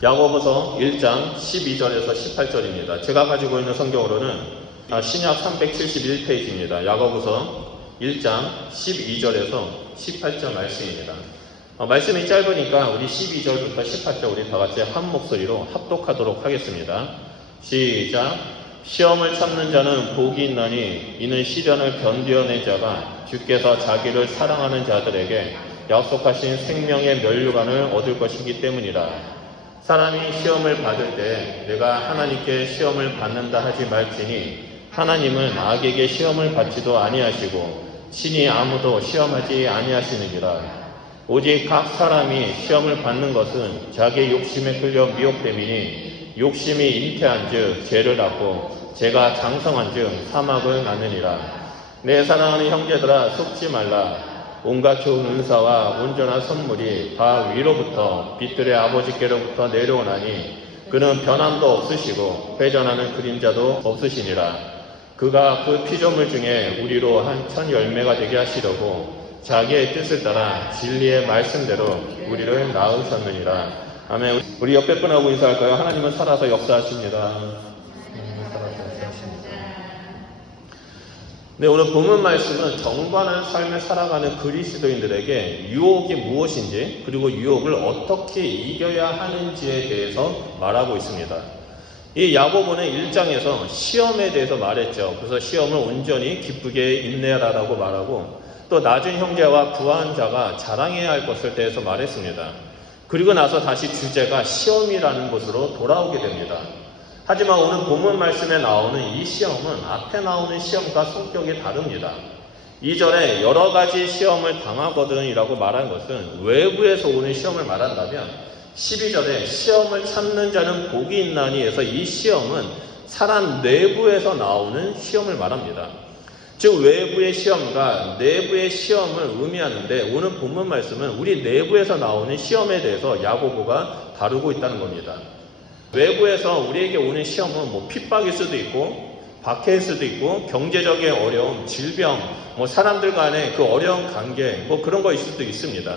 야고보서 1장 12절에서 18절입니다. 제가 가지고 있는 성경으로는 신약 371페이지입니다. 야고보서 1장 12절에서 18절 말씀입니다. 말씀이 짧으니까 우리 12절부터 18절 우리 다 같이 한 목소리로 합독하도록 하겠습니다. 시작. 시험을 참는 자는 복이 있나니 이는 시련을 견디어낸 자가 주께서 자기를 사랑하는 자들에게 약속하신 생명의 면류관을 얻을 것이기 때문이라. 사람이 시험을 받을 때 내가 하나님께 시험을 받는다 하지 말지니 하나님은 악에게 시험을 받지도 아니하시고 친히 아무도 시험하지 아니하시느니라. 오직 각 사람이 시험을 받는 것은 자기의 욕심에 끌려 미혹됨이니 욕심이 잉태한 즉 죄를 낳고 죄가 장성한 즉 사망을 낳느니라. 내 사랑하는 형제들아 속지 말라. 온갖 좋은 은사와 온전한 선물이 다 위로부터 빛들의 아버지께로부터 내려오나니 그는 변함도 없으시고 회전하는 그림자도 없으시니라. 그가 그 피조물 중에 우리로 한 천 열매가 되게 하시려고 자기의 뜻을 따라 진리의 말씀대로 우리를 낳으셨느니라. 아멘. 우리 옆에 분하고 인사할까요? 하나님은 살아서 역사하십니다. 네, 오늘 본문 말씀은 정반한 삶을 살아가는 그리스도인들에게 유혹이 무엇인지 그리고 유혹을 어떻게 이겨야 하는지에 대해서 말하고 있습니다. 이 야고보는 1장에서 시험에 대해서 말했죠. 그래서 시험을 온전히 기쁘게 인내하라고 말하고 또 낮은 형제와 부한 자가 자랑해야 할 것을 대해서 말했습니다. 그리고 나서 다시 주제가 시험이라는 것으로 돌아오게 됩니다. 하지만 오늘 본문 말씀에 나오는 이 시험은 앞에 나오는 시험과 성격이 다릅니다. 2절에 여러 가지 시험을 당하거든 이라고 말한 것은 외부에서 오는 시험을 말한다면 12절에 시험을 참는 자는 복이 있나니에서 이 시험은 사람 내부에서 나오는 시험을 말합니다. 즉 외부의 시험과 내부의 시험을 의미하는데 오늘 본문 말씀은 우리 내부에서 나오는 시험에 대해서 야고보가 다루고 있다는 겁니다. 외부에서 우리에게 오는 시험은 핍박일 수도 있고 박해일 수도 있고 경제적인 어려움, 질병, 사람들 간의 그 어려운 관계 그런 거일 수도 있습니다.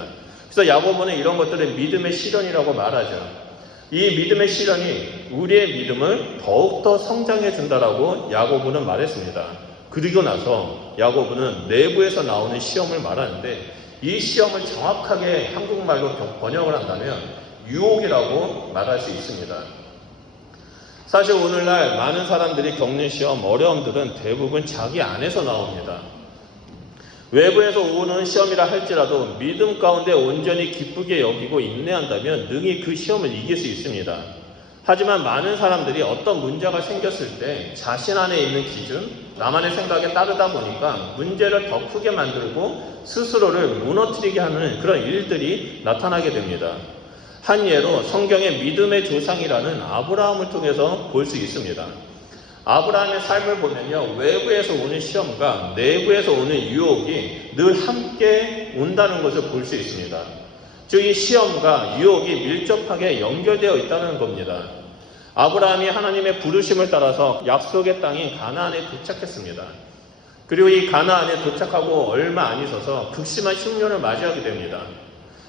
그래서 야고보는 이런 것들을 믿음의 시련이라고 말하죠. 이 믿음의 시련이 우리의 믿음을 더욱더 성장해 준다라고 야고보는 말했습니다. 그리고 나서 야고보는 내부에서 나오는 시험을 말하는데 이 시험을 정확하게 한국말로 번역을 한다면 유혹이라고 말할 수 있습니다. 사실 오늘날 많은 사람들이 겪는 시험, 어려움들은 대부분 자기 안에서 나옵니다. 외부에서 오는 시험이라 할지라도 믿음 가운데 온전히 기쁘게 여기고 인내한다면 능히 그 시험을 이길 수 있습니다. 하지만 많은 사람들이 어떤 문제가 생겼을 때 자신 안에 있는 기준, 나만의 생각에 따르다 보니까 문제를 더 크게 만들고 스스로를 무너뜨리게 하는 그런 일들이 나타나게 됩니다. 한 예로 성경의 믿음의 조상이라는 아브라함을 통해서 볼 수 있습니다. 아브라함의 삶을 보면요, 외부에서 오는 시험과 내부에서 오는 유혹이 늘 함께 온다는 것을 볼 수 있습니다. 즉 이 시험과 유혹이 밀접하게 연결되어 있다는 겁니다. 아브라함이 하나님의 부르심을 따라서 약속의 땅인 가나안에 도착했습니다. 그리고 이 가나안에 도착하고 얼마 안 있어서 극심한 흉년을 맞이하게 됩니다.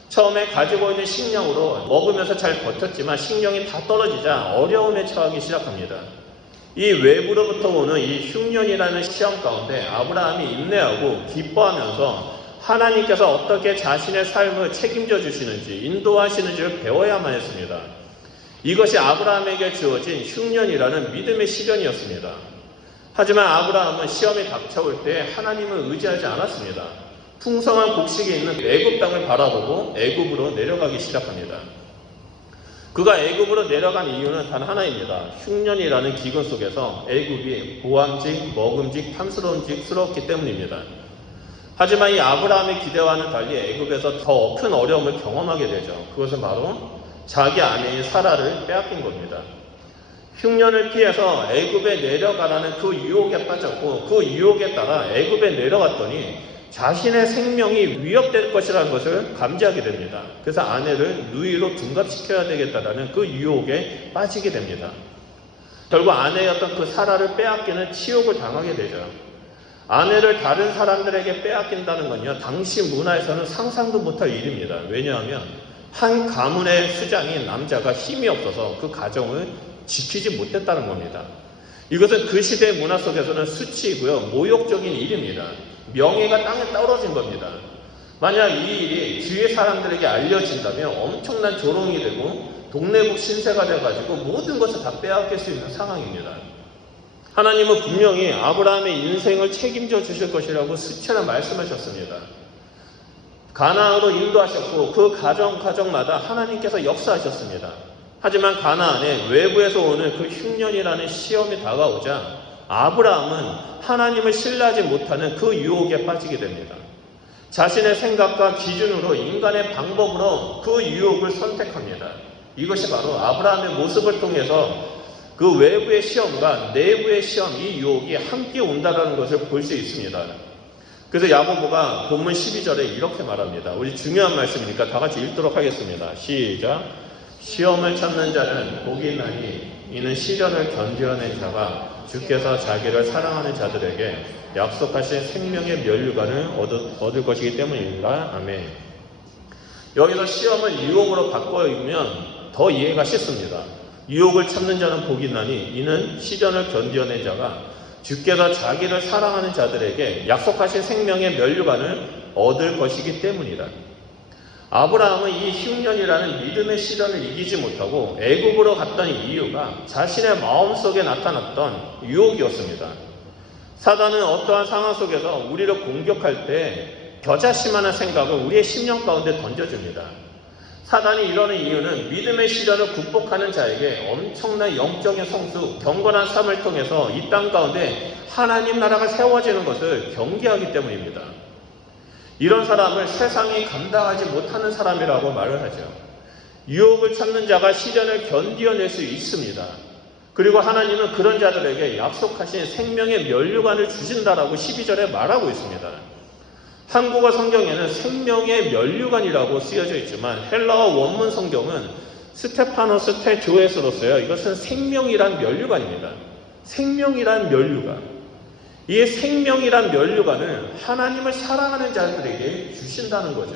처음에 가지고 있는 식량으로 먹으면서 잘 버텼지만 식량이 다 떨어지자 어려움에 처하기 시작합니다. 이 외부로부터 오는 이 흉년이라는 시험 가운데 아브라함이 인내하고 기뻐하면서 하나님께서 어떻게 자신의 삶을 책임져 주시는지 인도하시는지를 배워야만 했습니다. 이것이 아브라함에게 주어진 흉년이라는 믿음의 시련이었습니다. 하지만 아브라함은 시험이 닥쳐올 때 하나님을 의지하지 않았습니다. 풍성한 곡식이 있는 애굽 땅을 바라보고 애굽으로 내려가기 시작합니다. 그가 애굽으로 내려간 이유는 단 하나입니다. 흉년이라는 기근 속에서 애굽이 보암직, 먹음직, 탐스러움직스럽기 때문입니다. 하지만 이 아브라함의 기대와는 달리 애굽에서 더 큰 어려움을 경험하게 되죠. 그것은 바로 자기 아내인 사라를 빼앗긴 겁니다. 흉년을 피해서 애굽에 내려가라는 그 유혹에 빠졌고 그 유혹에 따라 애굽에 내려갔더니 자신의 생명이 위협될 것이라는 것을 감지하게 됩니다. 그래서 아내를 누이로 둔갑시켜야 되겠다라는 그 유혹에 빠지게 됩니다. 결국 아내였던 그 사라를 빼앗기는 치욕을 당하게 되죠. 아내를 다른 사람들에게 빼앗긴다는 건요, 당시 문화에서는 상상도 못할 일입니다. 왜냐하면 한 가문의 수장인 남자가 힘이 없어서 그 가정을 지키지 못했다는 겁니다. 이것은 그 시대의 문화 속에서는 수치이고요, 모욕적인 일입니다. 명예가 땅에 떨어진 겁니다. 만약 이 일이 주위의 사람들에게 알려진다면 엄청난 조롱이 되고 동네국 신세가 돼가지고 모든 것을 다 빼앗길 수 있는 상황입니다. 하나님은 분명히 아브라함의 인생을 책임져 주실 것이라고 수차례 말씀하셨습니다. 가나안으로 인도하셨고 그 가정마다 하나님께서 역사하셨습니다. 하지만 가나안에 외부에서 오는 그 흉년이라는 시험이 다가오자 아브라함은 하나님을 신뢰하지 못하는 그 유혹에 빠지게 됩니다. 자신의 생각과 기준으로 인간의 방법으로 그 유혹을 선택합니다. 이것이 바로 아브라함의 모습을 통해서 그 외부의 시험과 내부의 시험, 이 유혹이 함께 온다는 것을 볼 수 있습니다. 그래서 야고보가 본문 12절에 이렇게 말합니다. 우리 중요한 말씀이니까 다 같이 읽도록 하겠습니다. 시작. 시험을 참는 자는 복이 있나니 이는 시련을 견뎌낸 자가 주께서 자기를 사랑하는 자들에게 약속하신 생명의 면류관을 얻을 것이기 때문입니다. 아멘. 여기서 시험을 유혹으로 바꿔보면 더 이해가 쉽습니다. 유혹을 참는 자는 복이 있나니 이는 시련을 견뎌낸 자가 주께서 자기를 사랑하는 자들에게 약속하신 생명의 면류관을 얻을 것이기 때문이다. 아브라함은 이 흉년이라는 믿음의 시련을 이기지 못하고 애굽으로 갔던 이유가 자신의 마음속에 나타났던 유혹이었습니다. 사단은 어떠한 상황 속에서 우리를 공격할 때 겨자씨만한 생각을 우리의 심령 가운데 던져줍니다. 사단이 이러는 이유는 믿음의 시련을 극복하는 자에게 엄청난 영적인 성수, 경건한 삶을 통해서 이 땅 가운데 하나님 나라가 세워지는 것을 경계하기 때문입니다. 이런 사람을 세상이 감당하지 못하는 사람이라고 말을 하죠. 유혹을 참는 자가 시련을 견디어낼 수 있습니다. 그리고 하나님은 그런 자들에게 약속하신 생명의 면류관을 주신다라고 12절에 말하고 있습니다. 한국어 성경에는 생명의 면류관이라고 쓰여져 있지만 헬라어 원문 성경은 스테파노스 테조에스로서요. 이것은 생명이란 면류관입니다. 생명이란 면류관. 이 생명이란 면류관을 하나님을 사랑하는 자들에게 주신다는 거죠.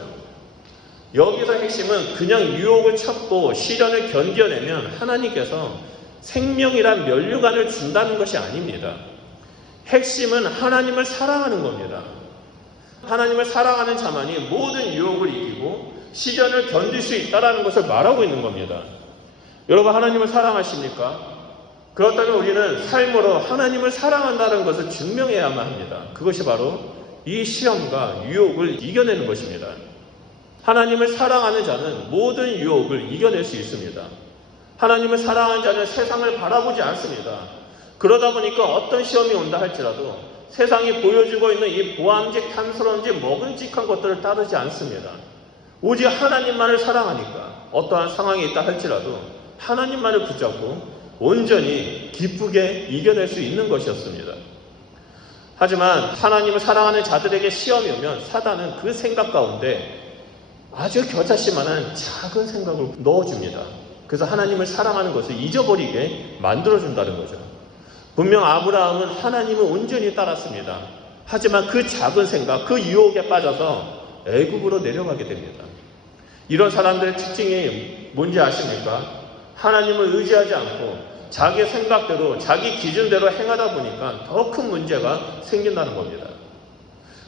여기서 핵심은 그냥 유혹을 참고 시련을 견뎌내면 하나님께서 생명이란 면류관을 준다는 것이 아닙니다. 핵심은 하나님을 사랑하는 겁니다. 하나님을 사랑하는 자만이 모든 유혹을 이기고 시련을 견딜 수 있다는 것을 말하고 있는 겁니다. 여러분, 하나님을 사랑하십니까? 그렇다면 우리는 삶으로 하나님을 사랑한다는 것을 증명해야만 합니다. 그것이 바로 이 시험과 유혹을 이겨내는 것입니다. 하나님을 사랑하는 자는 모든 유혹을 이겨낼 수 있습니다. 하나님을 사랑하는 자는 세상을 바라보지 않습니다. 그러다 보니까 어떤 시험이 온다 할지라도 세상이 보여주고 있는 이 보암직, 탐스러운지 먹음직한 것들을 따르지 않습니다. 오직 하나님만을 사랑하니까 어떠한 상황이 있다 할지라도 하나님만을 붙잡고 온전히 기쁘게 이겨낼 수 있는 것이었습니다. 하지만 하나님을 사랑하는 자들에게 시험이 오면 사단은 그 생각 가운데 아주 겨자씨만한 작은 생각을 넣어줍니다. 그래서 하나님을 사랑하는 것을 잊어버리게 만들어준다는 거죠. 분명 아브라함은 하나님을 온전히 따랐습니다. 하지만 그 작은 생각, 그 유혹에 빠져서 애굽으로 내려가게 됩니다. 이런 사람들의 특징이 뭔지 아십니까? 하나님을 의지하지 않고 자기 생각대로, 자기 기준대로 행하다 보니까 더 큰 문제가 생긴다는 겁니다.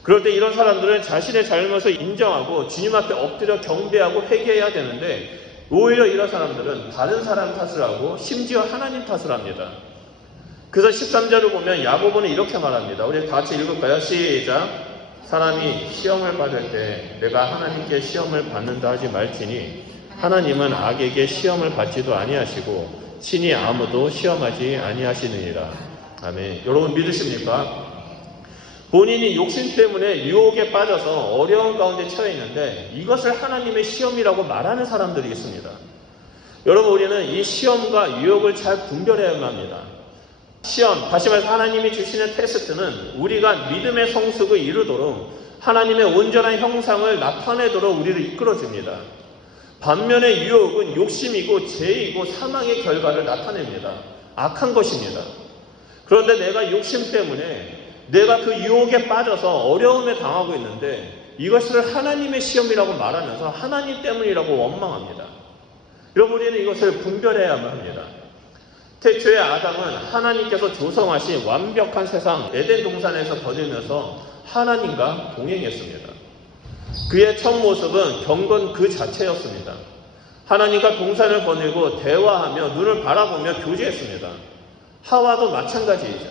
그럴 때 이런 사람들은 자신의 잘못을 인정하고 주님 앞에 엎드려 경배하고 회개해야 되는데 오히려 이런 사람들은 다른 사람 탓을 하고 심지어 하나님 탓을 합니다. 그래서 13절을 보면 야고보는 이렇게 말합니다. 우리 다 같이 읽을까요? 시작. 사람이 시험을 받을 때 내가 하나님께 시험을 받는다 하지 말지니 하나님은 악에게 시험을 받지도 아니하시고 친히 아무도 시험하지 아니하시느니라. 아멘. 여러분 믿으십니까? 본인이 욕심 때문에 유혹에 빠져서 어려운 가운데 처해 있는데 이것을 하나님의 시험이라고 말하는 사람들이 있습니다. 여러분, 우리는 이 시험과 유혹을 잘 분별해야만 합니다. 시험, 다시 말해서 하나님이 주시는 테스트는 우리가 믿음의 성숙을 이루도록 하나님의 온전한 형상을 나타내도록 우리를 이끌어줍니다. 반면에 유혹은 욕심이고 죄이고 사망의 결과를 나타냅니다. 악한 것입니다. 그런데 내가 욕심 때문에 내가 그 유혹에 빠져서 어려움에 당하고 있는데 이것을 하나님의 시험이라고 말하면서 하나님 때문이라고 원망합니다. 여러분, 우리는 이것을 분별해야만 합니다. 태초에 아담은 하나님께서 조성하신 완벽한 세상 에덴 동산에서 거닐면서 하나님과 동행했습니다. 그의 첫 모습은 경건 그 자체였습니다. 하나님과 동산을 거닐고 대화하며 눈을 바라보며 교제했습니다. 하와도 마찬가지이죠.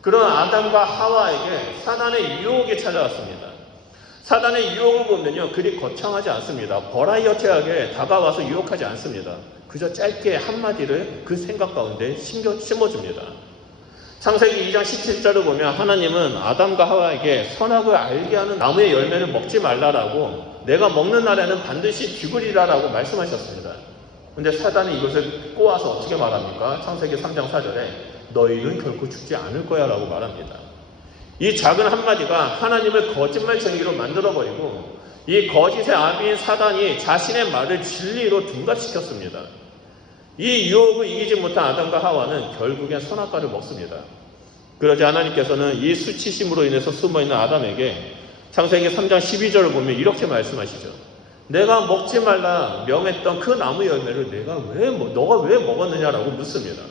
그런 아담과 하와에게 사단의 유혹이 찾아왔습니다. 사단의 유혹을 보면요, 그리 거창하지 않습니다. 버라이어티하게 다가와서 유혹하지 않습니다. 그저 짧게 한마디를 그 생각 가운데 심어줍니다. 창세기 2장 17절을 보면 하나님은 아담과 하와에게 선악을 알게 하는 나무의 열매를 먹지 말라라고, 내가 먹는 날에는 반드시 죽으리라라고 말씀하셨습니다. 그런데 사단이 이것을 꼬아서 어떻게 말합니까? 창세기 3장 4절에 너희는 결코 죽지 않을 거야 라고 말합니다. 이 작은 한마디가 하나님을 거짓말쟁이로 만들어버리고 이 거짓의 아비인 사단이 자신의 말을 진리로 둔갑시켰습니다. 이 유혹을 이기지 못한 아담과 하와는 결국엔 선악과를 먹습니다. 그러자 하나님께서는 이 수치심으로 인해서 숨어있는 아담에게 창세기 3장 12절을 보면 이렇게 말씀하시죠. 내가 먹지 말라 명했던 그 나무 열매를 너가 왜 먹었느냐라고 묻습니다.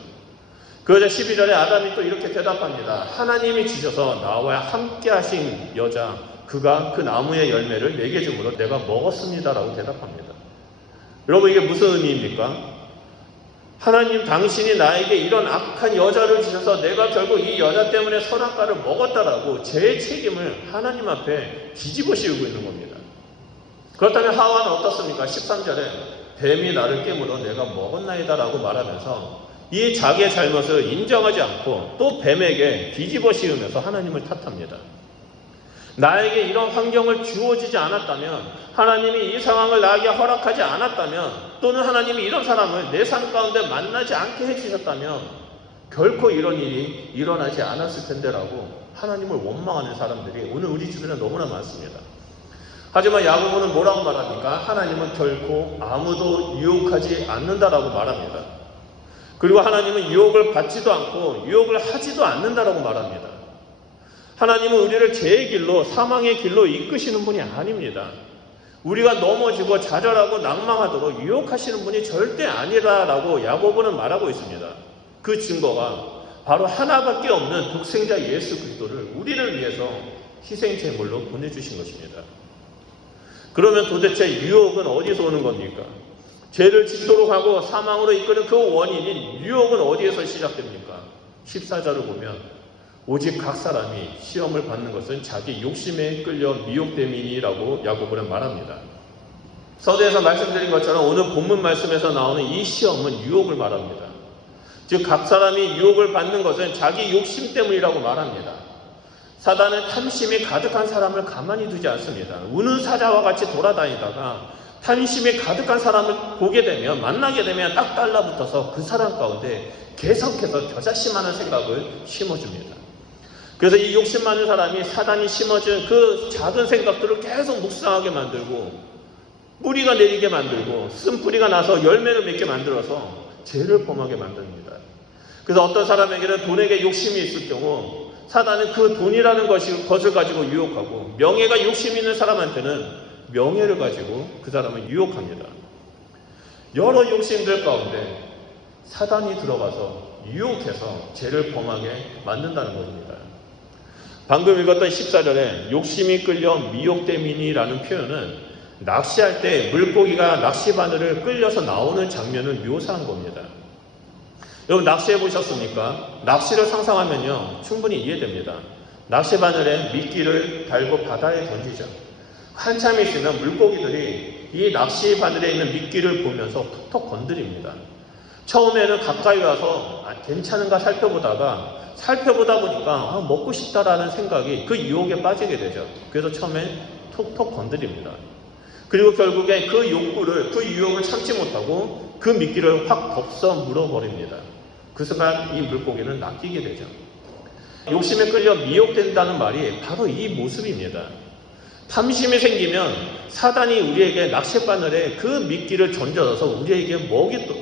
그러자 12절에 아담이 또 이렇게 대답합니다. 하나님이 주셔서 나와 함께 하신 여자, 그가 그 나무의 열매를 내게 주므로 내가 먹었습니다라고 대답합니다. 여러분, 이게 무슨 의미입니까? 하나님, 당신이 나에게 이런 악한 여자를 주셔서 내가 결국 이 여자 때문에 선악과를 먹었다라고 제 책임을 하나님 앞에 뒤집어 씌우고 있는 겁니다. 그렇다면 하와는 어떻습니까? 13절에 뱀이 나를 깨물어 내가 먹었나이다라고 말하면서 이 자기의 잘못을 인정하지 않고 또 뱀에게 뒤집어 씌우면서 하나님을 탓합니다. 나에게 이런 환경을 주어지지 않았다면, 하나님이 이 상황을 나에게 허락하지 않았다면, 또는 하나님이 이런 사람을 내 삶 가운데 만나지 않게 해주셨다면 결코 이런 일이 일어나지 않았을 텐데라고 하나님을 원망하는 사람들이 오늘 우리 주변에 너무나 많습니다. 하지만 야고보는 뭐라고 말합니까? 하나님은 결코 아무도 유혹하지 않는다라고 말합니다. 그리고 하나님은 유혹을 받지도 않고 유혹을 하지도 않는다라고 말합니다. 하나님은 우리를 죄의 길로, 사망의 길로 이끄시는 분이 아닙니다. 우리가 넘어지고 좌절하고 낭망하도록 유혹하시는 분이 절대 아니라라고 야고보는 말하고 있습니다. 그 증거가 바로 하나밖에 없는 독생자 예수 그리스도를 우리를 위해서 희생제물로 보내주신 것입니다. 그러면 도대체 유혹은 어디서 오는 겁니까? 죄를 짓도록 하고 사망으로 이끄는 그 원인인 유혹은 어디에서 시작됩니까? 14절을 보면 오직 각 사람이 시험을 받는 것은 자기 욕심에 끌려 미혹됨이니라고 야고보는 말합니다. 서두에서 말씀드린 것처럼 오늘 본문 말씀에서 나오는 이 시험은 유혹을 말합니다. 즉 각 사람이 유혹을 받는 것은 자기 욕심 때문이라고 말합니다. 사단은 탐심이 가득한 사람을 가만히 두지 않습니다. 우는 사자와 같이 돌아다니다가 탐심이 가득한 사람을 보게 되면, 만나게 되면 딱 달라붙어서 그 사람 가운데 계속해서 겨자씨만한 생각을 심어줍니다. 그래서 이 욕심 많은 사람이 사단이 심어준 그 작은 생각들을 계속 묵상하게 만들고 뿌리가 내리게 만들고 쓴뿌리가 나서 열매를 맺게 만들어서 죄를 범하게 만듭니다. 그래서 어떤 사람에게는 돈에게 욕심이 있을 경우 사단은 그 돈이라는 것을 가지고 유혹하고, 명예가 욕심 있는 사람한테는 명예를 가지고 그 사람을 유혹합니다. 여러 욕심들 가운데 사단이 들어가서 유혹해서 죄를 범하게 만든다는 것입니다. 방금 읽었던 14절에 욕심이 끌려 미혹됨이니라는 표현은 낚시할 때 물고기가 낚시바늘을 끌려서 나오는 장면을 묘사한 겁니다. 여러분, 낚시해 보셨습니까? 낚시를 상상하면요 충분히 이해됩니다. 낚시바늘에 미끼를 달고 바다에 던지죠. 한참 있으면 물고기들이 이 낚시바늘에 있는 미끼를 보면서 톡톡 건드립니다. 처음에는 가까이 와서 괜찮은가 살펴보다 보니까 먹고 싶다라는 생각이 그 유혹에 빠지게 되죠. 그래서 처음에 톡톡 건드립니다. 그리고 결국에 그 욕구를, 그 유혹을 참지 못하고 그 미끼를 확 덥서 물어버립니다. 그 순간 이 물고기는 낚이게 되죠. 욕심에 끌려 미혹된다는 말이 바로 이 모습입니다. 탐심이 생기면 사단이 우리에게 낚싯바늘에 그 미끼를 던져서 우리에게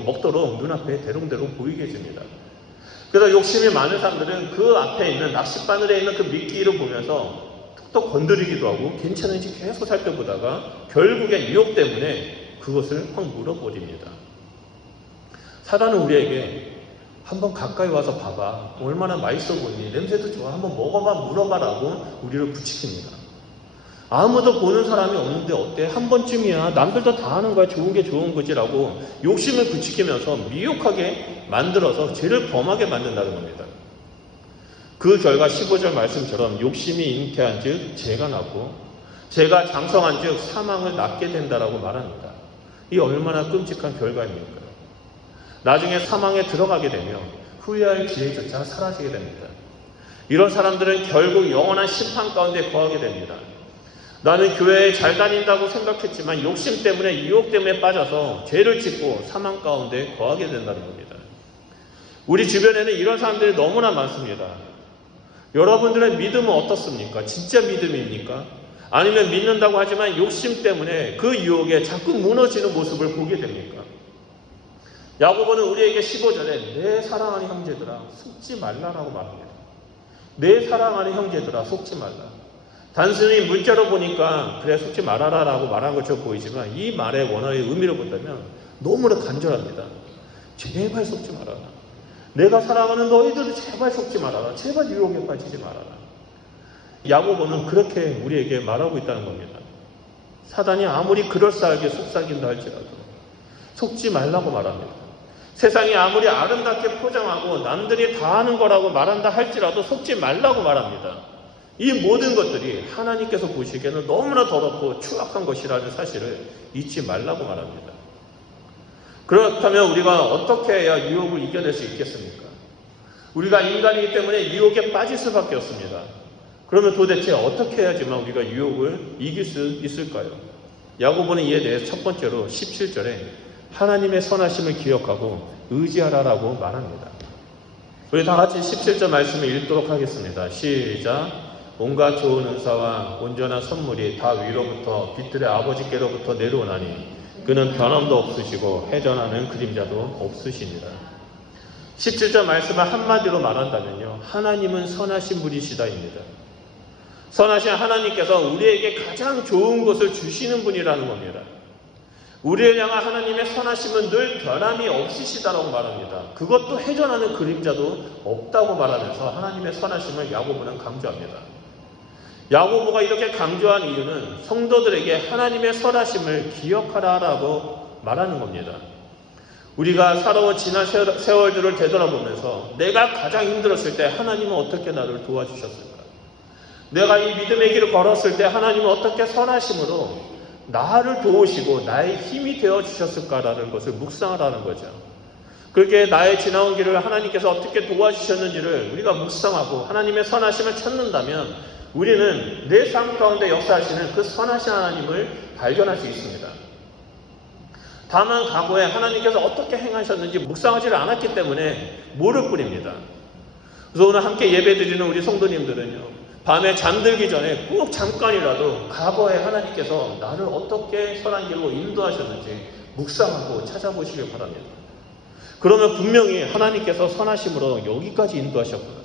먹도록 눈앞에 대롱대롱 보이게 해줍니다. 그래서 욕심이 많은 사람들은 그 앞에 있는 낚싯바늘에 있는 그 미끼를 보면서 또 건드리기도 하고 괜찮은지 계속 살펴보다가 결국에 유혹 때문에 그것을 확 물어버립니다. 사단은 우리에게 한번 가까이 와서 봐봐. 얼마나 맛있어 보이니? 냄새도 좋아. 한번 먹어봐, 물어봐라고 우리를 부추깁니다. 아무도 보는 사람이 없는데 어때? 한 번쯤이야. 남들도 다 하는 거야. 좋은 게 좋은 거지라고 욕심을 부추기면서 미혹하게 만들어서 죄를 범하게 만든다는 겁니다. 그 결과 15절 말씀처럼 욕심이 잉태한 즉 죄가 나고 죄가 장성한 즉 사망을 낳게 된다라고 말합니다. 이 얼마나 끔찍한 결과입니까? 나중에 사망에 들어가게 되면 후회할 기회조차 사라지게 됩니다. 이런 사람들은 결국 영원한 심판 가운데 거하게 됩니다. 나는 교회에 잘 다닌다고 생각했지만 욕심 때문에 유혹 때문에 빠져서 죄를 짓고 사망 가운데 거하게 된다는 겁니다. 우리 주변에는 이런 사람들이 너무나 많습니다. 여러분들의 믿음은 어떻습니까? 진짜 믿음입니까? 아니면 믿는다고 하지만 욕심 때문에 그 유혹에 자꾸 무너지는 모습을 보게 됩니까? 야고보는 우리에게 15절에 내 사랑하는 형제들아 속지 말라라고 말합니다. 내 사랑하는 형제들아 속지 말라. 단순히 문자로 보니까 그래 속지 말아라 라고 말한 것처럼 보이지만 이 말의 원어의 의미를 본다면 너무나 간절합니다. 제발 속지 말아라. 내가 사랑하는 너희들은 제발 속지 말아라. 제발 유혹에 빠지지 말아라. 야고보는 그렇게 우리에게 말하고 있다는 겁니다. 사단이 아무리 그럴싸하게 속삭인다 할지라도 속지 말라고 말합니다. 세상이 아무리 아름답게 포장하고 남들이 다 하는 거라고 말한다 할지라도 속지 말라고 말합니다. 이 모든 것들이 하나님께서 보시기에는 너무나 더럽고 추악한 것이라는 사실을 잊지 말라고 말합니다. 그렇다면 우리가 어떻게 해야 유혹을 이겨낼 수 있겠습니까? 우리가 인간이기 때문에 유혹에 빠질 수밖에 없습니다. 그러면 도대체 어떻게 해야지만 우리가 유혹을 이길 수 있을까요? 야고보는 이에 대해 첫 번째로 17절에 하나님의 선하심을 기억하고 의지하라라고 말합니다. 우리 다 같이 17절 말씀을 읽도록 하겠습니다. 시작. 온갖 좋은 은사와 온전한 선물이 다 위로부터 빛들의 아버지께로부터 내려오나니 그는 변함도 없으시고 회전하는 그림자도 없으시니라. 17절 말씀을 한마디로 말한다면요, 하나님은 선하신 분이시다입니다. 선하신 하나님께서 우리에게 가장 좋은 것을 주시는 분이라는 겁니다. 우리를 향한 하나님의 선하심은 늘 변함이 없으시다라고 말합니다. 그것도 회전하는 그림자도 없다고 말하면서 하나님의 선하심을 야고보는 강조합니다. 야고보가 이렇게 강조한 이유는 성도들에게 하나님의 선하심을 기억하라라고 말하는 겁니다. 우리가 살아온 지난 세월들을 되돌아보면서 내가 가장 힘들었을 때 하나님은 어떻게 나를 도와주셨을까? 내가 이 믿음의 길을 걸었을 때 하나님은 어떻게 선하심으로 나를 도우시고 나의 힘이 되어주셨을까라는 것을 묵상하라는 거죠. 그렇게 나의 지나온 길을 하나님께서 어떻게 도와주셨는지를 우리가 묵상하고 하나님의 선하심을 찾는다면 우리는 내 삶 가운데 역사하시는 그 선하신 하나님을 발견할 수 있습니다. 다만 과거에 하나님께서 어떻게 행하셨는지 묵상하지를 않았기 때문에 모를 뿐입니다. 그래서 오늘 함께 예배드리는 우리 성도님들은요, 밤에 잠들기 전에 꼭 잠깐이라도 과거에 하나님께서 나를 어떻게 선한 길로 인도하셨는지 묵상하고 찾아보시길 바랍니다. 그러면 분명히 하나님께서 선하심으로 여기까지 인도하셨구나.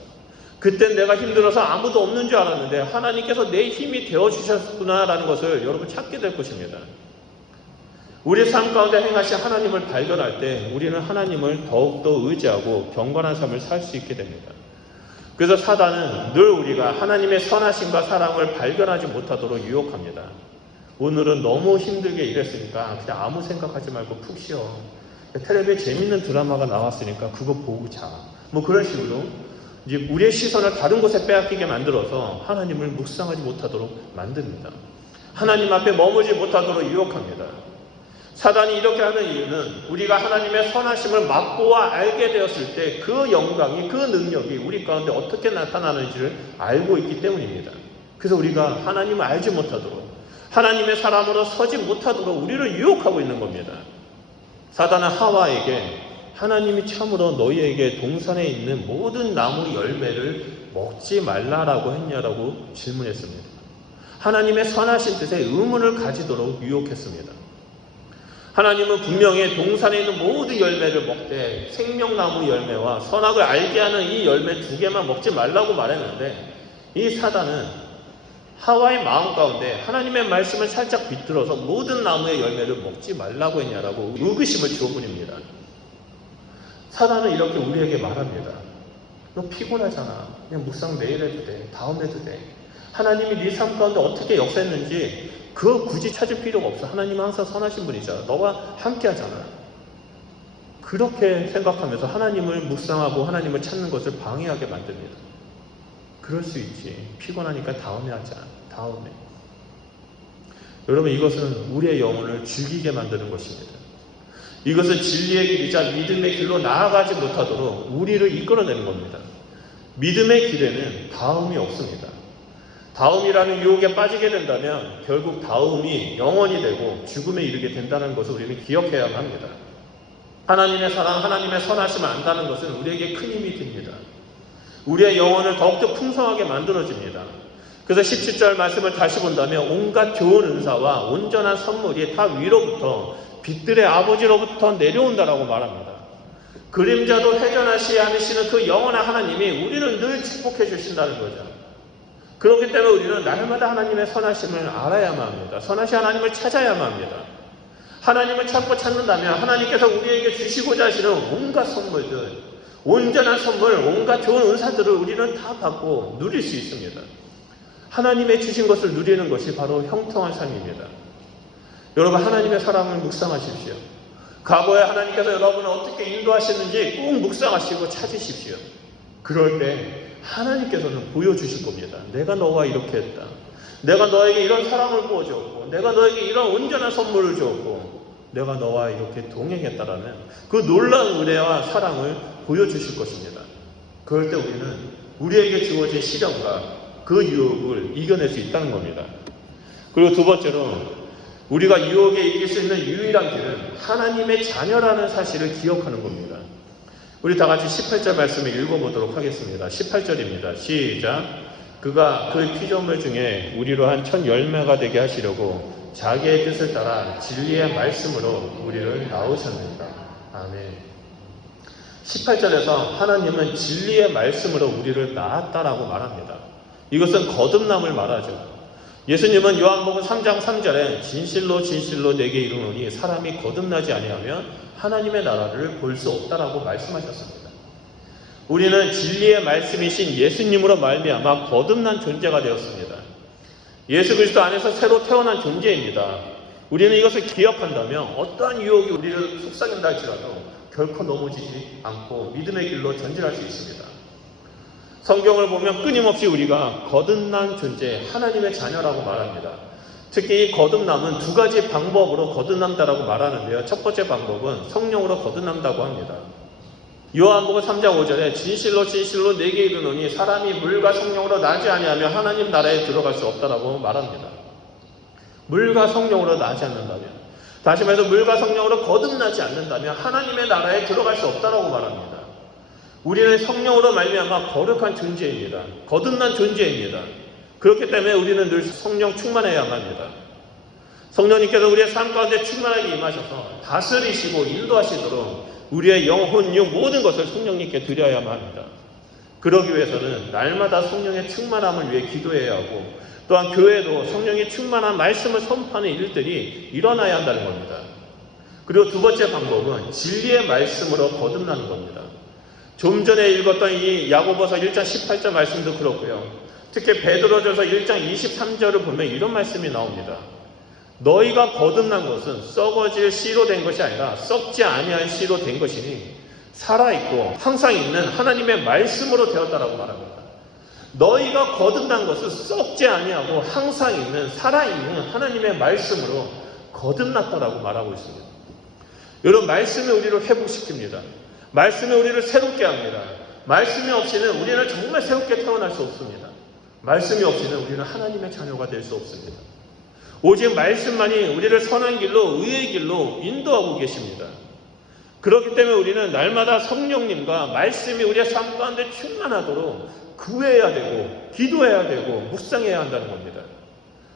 그땐 내가 힘들어서 아무도 없는 줄 알았는데 하나님께서 내 힘이 되어주셨구나라는 것을 여러분 찾게 될 것입니다. 우리 삶 가운데 행하신 하나님을 발견할 때 우리는 하나님을 더욱더 의지하고 경건한 삶을 살 수 있게 됩니다. 그래서 사단은 늘 우리가 하나님의 선하심과 사랑을 발견하지 못하도록 유혹합니다. 오늘은 너무 힘들게 일했으니까 그냥 아무 생각하지 말고 푹 쉬어. 텔레비에 재밌는 드라마가 나왔으니까 그거 보고 자. 뭐 그런 식으로 이제 우리의 시선을 다른 곳에 빼앗기게 만들어서 하나님을 묵상하지 못하도록 만듭니다. 하나님 앞에 머무지 못하도록 유혹합니다. 사단이 이렇게 하는 이유는 우리가 하나님의 선하심을 맛보아 알게 되었을 때 그 영광이, 그 능력이 우리 가운데 어떻게 나타나는지를 알고 있기 때문입니다. 그래서 우리가 하나님을 알지 못하도록, 하나님의 사람으로 서지 못하도록 우리를 유혹하고 있는 겁니다. 사단은 하와에게 하나님이 참으로 너희에게 동산에 있는 모든 나무 열매를 먹지 말라라고 했냐라고 질문했습니다. 하나님의 선하신 뜻에 의문을 가지도록 유혹했습니다. 하나님은 분명히 동산에 있는 모든 열매를 먹되 생명나무 열매와 선악을 알게 하는 이 열매 2개만 먹지 말라고 말했는데 이 사단은 하와의 마음 가운데 하나님의 말씀을 살짝 비틀어서 모든 나무의 열매를 먹지 말라고 했냐라고 의구심을 주어버립니다. 사단은 이렇게 우리에게 말합니다. 너 피곤하잖아. 그냥 묵상 내일 해도 돼. 다음 해도 돼. 하나님이 네 삶 가운데 어떻게 역사했는지 그거 굳이 찾을 필요가 없어. 하나님은 항상 선하신 분이잖아. 너와 함께 하잖아. 그렇게 생각하면서 하나님을 묵상하고 하나님을 찾는 것을 방해하게 만듭니다. 그럴 수 있지. 피곤하니까 다음에 하자. 다음에. 여러분, 이것은 우리의 영혼을 즐기게 만드는 것입니다. 이것은 진리의 길이자 믿음의 길로 나아가지 못하도록 우리를 이끌어내는 겁니다. 믿음의 길에는 다음이 없습니다. 다음이라는 유혹에 빠지게 된다면 결국 다음이 영원이 되고 죽음에 이르게 된다는 것을 우리는 기억해야만 합니다. 하나님의 사랑, 하나님의 선하심을 안다는 것은 우리에게 큰 힘이 됩니다. 우리의 영혼을 더욱더 풍성하게 만들어집니다. 그래서 17절 말씀을 다시 본다면 온갖 좋은 은사와 온전한 선물이 다 위로부터 빛들의 아버지로부터 내려온다라고 말합니다. 그림자도 회전하시 않으시는 그 영원한 하나님이 우리를 늘 축복해 주신다는 거죠. 그렇기 때문에 우리는 날마다 하나님의 선하심을 알아야만 합니다. 선하신 하나님을 찾아야만 합니다. 하나님을 찾고 찾는다면 하나님께서 우리에게 주시고자 하시는 온갖 선물들, 온전한 선물, 온갖 좋은 은사들을 우리는 다 받고 누릴 수 있습니다. 하나님의 주신 것을 누리는 것이 바로 형통한 삶입니다. 여러분, 하나님의 사랑을 묵상하십시오. 과거에 하나님께서 여러분을 어떻게 인도하셨는지 꼭 묵상하시고 찾으십시오. 그럴 때 하나님께서는 보여주실 겁니다. 내가 너와 이렇게 했다. 내가 너에게 이런 사랑을 부어주었고, 내가 너에게 이런 온전한 선물을 주었고, 내가 너와 이렇게 동행했다라는 그 놀라운 은혜와 사랑을 보여주실 것입니다. 그럴 때 우리는 우리에게 주어진 시련과 그 유혹을 이겨낼 수 있다는 겁니다. 그리고 두 번째로 우리가 유혹에 이길 수 있는 유일한 길은 하나님의 자녀라는 사실을 기억하는 겁니다. 우리 다 같이 18절 말씀을 읽어보도록 하겠습니다. 18절입니다. 시작. 그가 그 피조물 중에 우리로 한 천 열매가 되게 하시려고 자기의 뜻을 따라 진리의 말씀으로 우리를 낳으셨느니라. 아멘. 18절에서 하나님은 진리의 말씀으로 우리를 낳았다라고 말합니다. 이것은 거듭남을 말하죠. 예수님은 요한복음 3장 3절에 진실로 진실로 내게 이르노니 사람이 거듭나지 아니하면 하나님의 나라를 볼 수 없다라고 말씀하셨습니다. 우리는 진리의 말씀이신 예수님으로 말미암아 거듭난 존재가 되었습니다. 예수 그리스도 안에서 새로 태어난 존재입니다. 우리는 이것을 기억한다면 어떠한 유혹이 우리를 속삭인다 할지라도 결코 넘어지지 않고 믿음의 길로 전진할 수 있습니다. 성경을 보면 끊임없이 우리가 거듭난 존재, 하나님의 자녀라고 말합니다. 특히 이 거듭남은 두 가지 방법으로 거듭난다라고 말하는데요. 첫 번째 방법은 성령으로 거듭난다고 합니다. 요한복음 3장 5절에 진실로 진실로 내게 이르노니 사람이 물과 성령으로 나지 아니하면 하나님 나라에 들어갈 수 없다라고 말합니다. 물과 성령으로 나지 않는다면, 다시 말해서 물과 성령으로 거듭나지 않는다면 하나님의 나라에 들어갈 수 없다라고 말합니다. 우리는 성령으로 말미암아 거룩한 존재입니다. 거듭난 존재입니다. 그렇기 때문에 우리는 늘 성령 충만해야만 합니다. 성령님께서 우리의 삶 가운데 충만하게 임하셔서 다스리시고 인도하시도록 우리의 영혼, 육 모든 것을 성령님께 드려야만 합니다. 그러기 위해서는 날마다 성령의 충만함을 위해 기도해야 하고, 또한 교회도 성령의 충만한 말씀을 선포하는 일들이 일어나야 한다는 겁니다. 그리고 두 번째 방법은 진리의 말씀으로 거듭나는 겁니다. 좀 전에 읽었던 이 야고보서 1장 18절 말씀도 그렇고요. 특히 베드로전서 1장 23절을 보면 이런 말씀이 나옵니다. 너희가 거듭난 것은 썩어질 씨로 된 것이 아니라 썩지 아니한 씨로 된 것이니 살아있고 항상 있는 하나님의 말씀으로 되었다라고 말합니다. 너희가 거듭난 것은 썩지 아니하고 항상 있는 살아있는 하나님의 말씀으로 거듭났다라고 말하고 있습니다. 여러분, 말씀이 우리를 회복시킵니다. 말씀이 우리를 새롭게 합니다. 말씀이 없이는 우리는 정말 새롭게 태어날 수 없습니다. 말씀이 없이는 우리는 하나님의 자녀가 될 수 없습니다. 오직 말씀만이 우리를 선한 길로, 의의 길로 인도하고 계십니다. 그렇기 때문에 우리는 날마다 성령님과 말씀이 우리의 삶 가운데 충만하도록 구해야 되고 기도해야 되고 묵상해야 한다는 겁니다.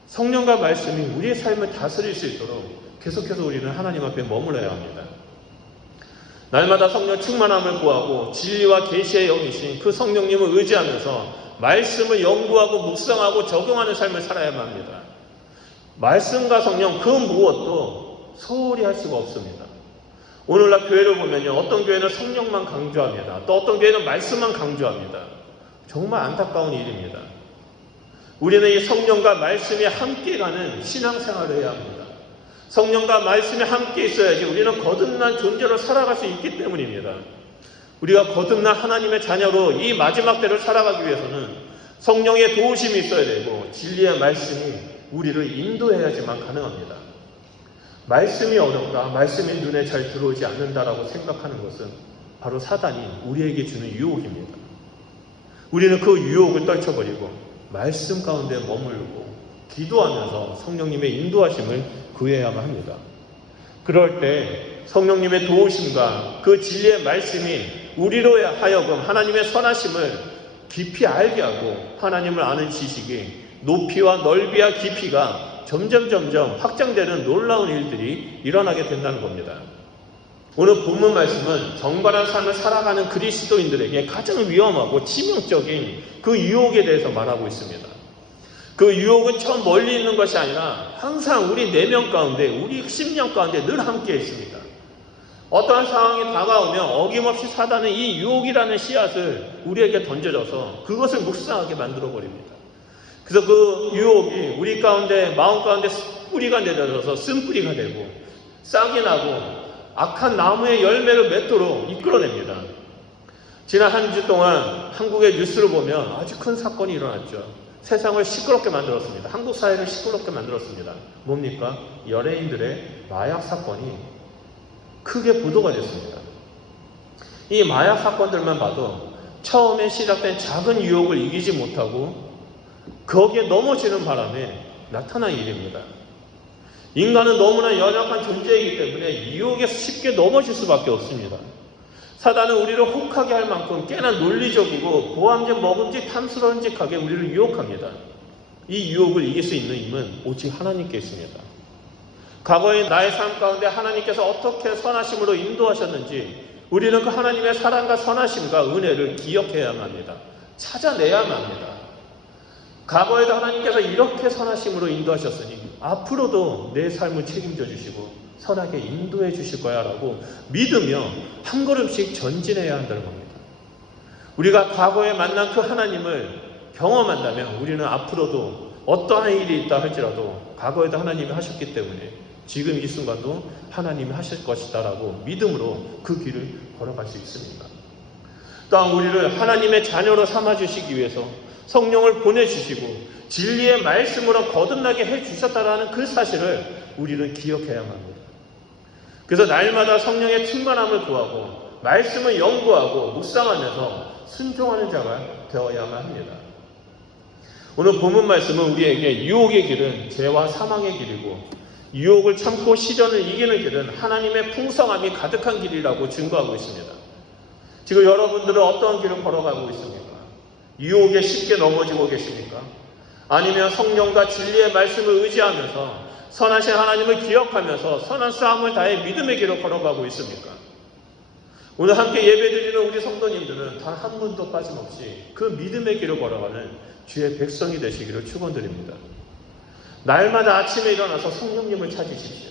성령과 말씀이 우리의 삶을 다스릴 수 있도록 계속해서 우리는 하나님 앞에 머물러야 합니다. 날마다 성령 충만함을 구하고 진리와 계시의 영이신 그 성령님을 의지하면서 말씀을 연구하고 묵상하고 적용하는 삶을 살아야만 합니다. 말씀과 성령 그 무엇도 소홀히 할 수가 없습니다. 오늘날 교회를 보면요, 어떤 교회는 성령만 강조합니다. 또 어떤 교회는 말씀만 강조합니다. 정말 안타까운 일입니다. 우리는 이 성령과 말씀이 함께 가는 신앙생활을 해야 합니다. 성령과 말씀이 함께 있어야지 우리는 거듭난 존재로 살아갈 수 있기 때문입니다. 우리가 거듭난 하나님의 자녀로 이 마지막 때를 살아가기 위해서는 성령의 도우심이 있어야 되고 진리의 말씀이 우리를 인도해야지만 가능합니다. 말씀이 어렵다, 말씀이 눈에 잘 들어오지 않는다라고 생각하는 것은 바로 사단이 우리에게 주는 유혹입니다. 우리는 그 유혹을 떨쳐버리고 말씀 가운데 머물고 기도하면서 성령님의 인도하심을 구해야만 합니다. 그럴 때 성령님의 도우심과 그 진리의 말씀이 우리로 하여금 하나님의 선하심을 깊이 알게 하고 하나님을 아는 지식이 높이와 넓이와 깊이가 점점 확장되는 놀라운 일들이 일어나게 된다는 겁니다. 오늘 본문 말씀은 정반한 삶을 살아가는 그리스도인들에게 가장 위험하고 치명적인 그 유혹에 대해서 말하고 있습니다. 그 유혹은 처음 멀리 있는 것이 아니라 항상 우리 내면 가운데, 우리 심령 가운데 늘 함께 있습니다. 어떠한 상황이 다가오면 어김없이 사단은 이 유혹이라는 씨앗을 우리에게 던져줘서 그것을 묵상하게 만들어버립니다. 그래서 그 유혹이 우리 가운데, 마음 가운데 뿌리가 내려져서 쓴뿌리가 되고 싹이 나고 악한 나무의 열매를 맺도록 이끌어냅니다. 지난 한 주 동안 한국의 뉴스를 보면 아주 큰 사건이 일어났죠. 세상을 시끄럽게 만들었습니다. 한국 사회를 시끄럽게 만들었습니다. 뭡니까? 연예인들의 마약 사건이 크게 보도가 됐습니다. 이 마약 사건들만 봐도 처음에 시작된 작은 유혹을 이기지 못하고 거기에 넘어지는 바람에 나타난 일입니다. 인간은 너무나 연약한 존재이기 때문에 유혹에 쉽게 넘어질 수밖에 없습니다. 사단은 우리를 혹하게 할 만큼 꽤나 논리적이고 보암직 먹음직 탐스러운직하게 우리를 유혹합니다. 이 유혹을 이길 수 있는 힘은 오직 하나님께 있습니다. 과거의 나의 삶 가운데 하나님께서 어떻게 선하심으로 인도하셨는지 우리는 그 하나님의 사랑과 선하심과 은혜를 기억해야만 합니다. 찾아내야만 합니다. 과거에도 하나님께서 이렇게 선하심으로 인도하셨으니 앞으로도 내 삶을 책임져 주시고 선하게 인도해 주실 거야 라고 믿으며 한 걸음씩 전진해야 한다는 겁니다. 우리가 과거에 만난 그 하나님을 경험한다면 우리는 앞으로도 어떠한 일이 있다 할지라도 과거에도 하나님이 하셨기 때문에 지금 이 순간도 하나님이 하실 것이다 라고 믿음으로 그 길을 걸어갈 수 있습니다. 또한 우리를 하나님의 자녀로 삼아주시기 위해서 성령을 보내주시고 진리의 말씀으로 거듭나게 해주셨다라는 그 사실을 우리는 기억해야만 합니다. 그래서 날마다 성령의 충만함을 구하고 말씀을 연구하고 묵상하면서 순종하는 자가 되어야만 합니다. 오늘 본문 말씀은 우리에게 유혹의 길은 죄와 사망의 길이고 유혹을 참고 시련을 이기는 길은 하나님의 풍성함이 가득한 길이라고 증거하고 있습니다. 지금 여러분들은 어떤 길을 걸어가고 있습니까? 유혹에 쉽게 넘어지고 계십니까? 아니면 성령과 진리의 말씀을 의지하면서 선하신 하나님을 기억하면서 선한 싸움을 다해 믿음의 길을 걸어가고 있습니까? 오늘 함께 예배드리는 우리 성도님들은 단 한 분도 빠짐없이 그 믿음의 길을 걸어가는 주의 백성이 되시기를 축원드립니다. 날마다 아침에 일어나서 성령님을 찾으십시오.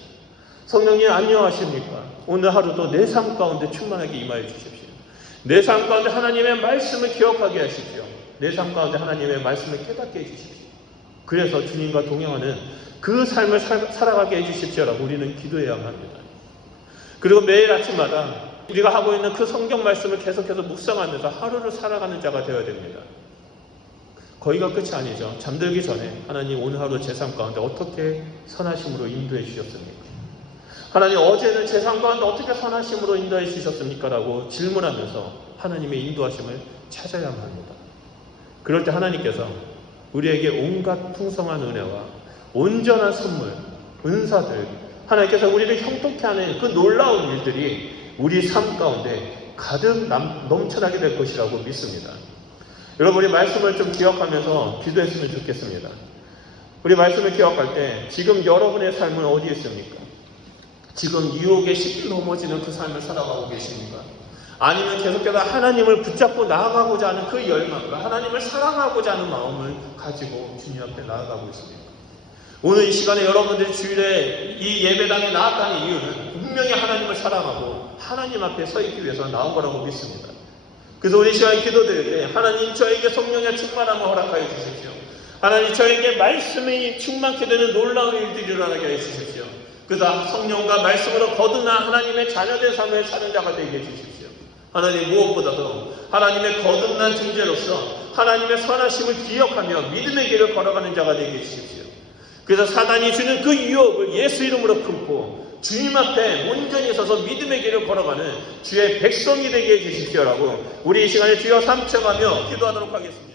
성령님 안녕하십니까? 오늘 하루도 내 삶 가운데 충만하게 임하여 주십시오. 내 삶 가운데 하나님의 말씀을 기억하게 하십시오. 내 삶 가운데 하나님의 말씀을 깨닫게 해주십시오. 그래서 주님과 동행하는 그 삶을 살아가게 해주십시오라고 우리는 기도해야만 합니다. 그리고 매일 아침마다 우리가 하고 있는 그 성경 말씀을 계속해서 묵상하면서 하루를 살아가는 자가 되어야 됩니다. 거기가 끝이 아니죠. 잠들기 전에 하나님 오늘 하루 제 삶 가운데 어떻게 선하심으로 인도해 주셨습니까? 하나님 어제는 제 삶 가운데 어떻게 선하심으로 인도해 주셨습니까? 라고 질문하면서 하나님의 인도하심을 찾아야만 합니다. 그럴 때 하나님께서 우리에게 온갖 풍성한 은혜와 온전한 선물, 은사들, 하나님께서 우리를 형통케 하는 그 놀라운 일들이 우리 삶 가운데 가득 넘쳐나게 될 것이라고 믿습니다. 여러분, 우리 말씀을 좀 기억하면서 기도했으면 좋겠습니다. 우리 말씀을 기억할 때 지금 여러분의 삶은 어디에 있습니까? 지금 유혹에 쉽게 넘어지는 그 삶을 살아가고 계십니까? 아니면 계속해서 하나님을 붙잡고 나아가고자 하는 그 열망과 하나님을 사랑하고자 하는 마음을 가지고 주님 앞에 나아가고 있습니다. 오늘 이 시간에 여러분들이 주일에 이 예배당에 나왔다는 이유는 분명히 하나님을 사랑하고 하나님 앞에 서 있기 위해서 나온 거라고 믿습니다. 그래서 우리 이 시간에 기도드릴 때 하나님 저에게 성령의 충만함을 허락하여 주십시오. 하나님 저에게 말씀이 충만케 되는 놀라운 일들이 일어나게 해 주십시오. 그래서 성령과 말씀으로 거듭나 하나님의 자녀된 삶을 사는 자가 되게 해 주십시오. 하나님 무엇보다도 하나님의 거듭난 존재로서 하나님의 선하심을 기억하며 믿음의 길을 걸어가는 자가 되게 해 주십시오. 그래서 사단이 주는 그 유혹을 예수 이름으로 품고 주님 앞에 온전히 서서 믿음의 길을 걸어가는 주의 백성이 되게 해 주십시오라고 우리 이 시간에 주여 삼쳐가며 기도하도록 하겠습니다.